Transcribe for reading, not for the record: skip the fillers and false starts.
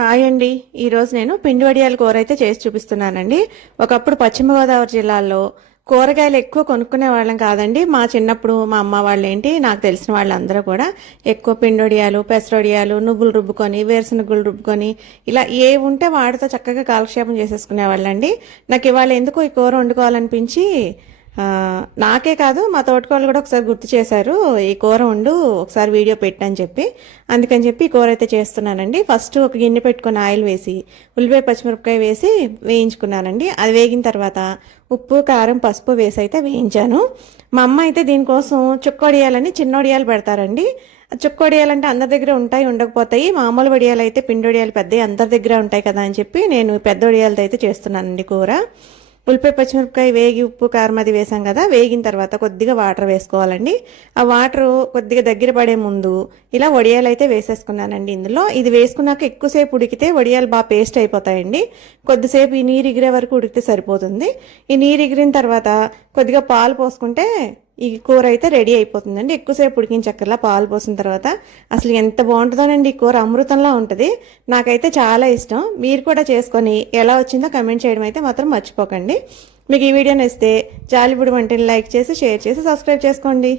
Hi అండి. ఈరోజు నేను పిండి వడియాల కూర అయితే చేసి చూపిస్తున్నానండి. ఒకప్పుడు పశ్చిమ గోదావరి జిల్లాలో కూరగాయలు ఎక్కువ కొనుక్కునే వాళ్ళం కాదండి. మా చిన్నప్పుడు మా అమ్మ వాళ్ళు ఏంటి, నాకు తెలిసిన వాళ్ళందరూ కూడా ఎక్కువ పిండి వడియాలు, పెసరొడియాలు, నువ్వులు రుబ్బుకొని, వేరుశనగుళ్ళు రుబ్బుకొని ఇలా ఏ ఉంటే వాటితో చక్కగా కాలక్షేపం చేసేసుకునే వాళ్ళండి. నాకు ఇవాళ ఎందుకో ఈ కూర వండుకోవాలనిపించి నాకే కాదు మా తోటకోళ్ళు కూడా ఒకసారి గుర్తు చేశారు, ఈ కూర వండు ఒకసారి వీడియో పెట్టని చెప్పి. అందుకని చెప్పి ఈ కూర అయితే చేస్తున్నానండి. ఫస్ట్ ఒక గిన్నె పెట్టుకొని ఆయిల్ వేసి ఉల్లిపాయ పచ్చిమిరపకాయ వేసి వేయించుకున్నానండి. అది వేగిన తర్వాత ఉప్పు కారం పసుపు వేసి అయితే వేయించాను. మా అమ్మ అయితే దీనికోసం చుక్కొడియాలని చిన్న వడియాలు పెడతారండి. చుక్కొడియాలంటే అందరి దగ్గర ఉంటాయి, ఉండకపోతాయి. మామూలు వడియాలు అయితే పిండి వడియాలు పెద్దవి అందరి దగ్గర ఉంటాయి కదా అని చెప్పి నేను పెద్ద వడియాలతో అయితే చేస్తున్నానండి కూర. ఉల్లిపాయ పచ్చిమిరపకాయ వేగి ఉప్పు కారం అది వేసాం కదా, వేగిన తర్వాత కొద్దిగా వాటర్ వేసుకోవాలండి. ఆ వాటర్ కొద్దిగా దగ్గర పడే ముందు ఇలా వడియాలు అయితే వేసేసుకున్నానండి ఇందులో. ఇది వేసుకున్నాక ఎక్కువసేపు ఉడికితే వడియాలు బాగా పేస్ట్ అయిపోతాయండి. కొద్దిసేపు ఈ నీరు ఎగిరే వరకు ఉడికితే సరిపోతుంది. ఈ నీరు ఎగిరిన తర్వాత కొద్దిగా పాలు పోసుకుంటే ఈ కూర అయితే రెడీ అయిపోతుందండి. ఎక్కువసేపు ఉడికించక్కర్లా, పాలు పోసిన తర్వాత అసలు ఎంత బాగుంటుందోనండి. ఈ కూర అమృతంలా ఉంటుంది. నాకైతే చాలా ఇష్టం. మీరు కూడా చేసుకొని ఎలా వచ్చిందో కమెంట్ చేయడం అయితే మాత్రం మర్చిపోకండి. మీకు ఈ వీడియో నచ్చితే జాలిబుడి వంటని లైక్ చేసి, షేర్ చేసి, సబ్స్క్రైబ్ చేసుకోండి.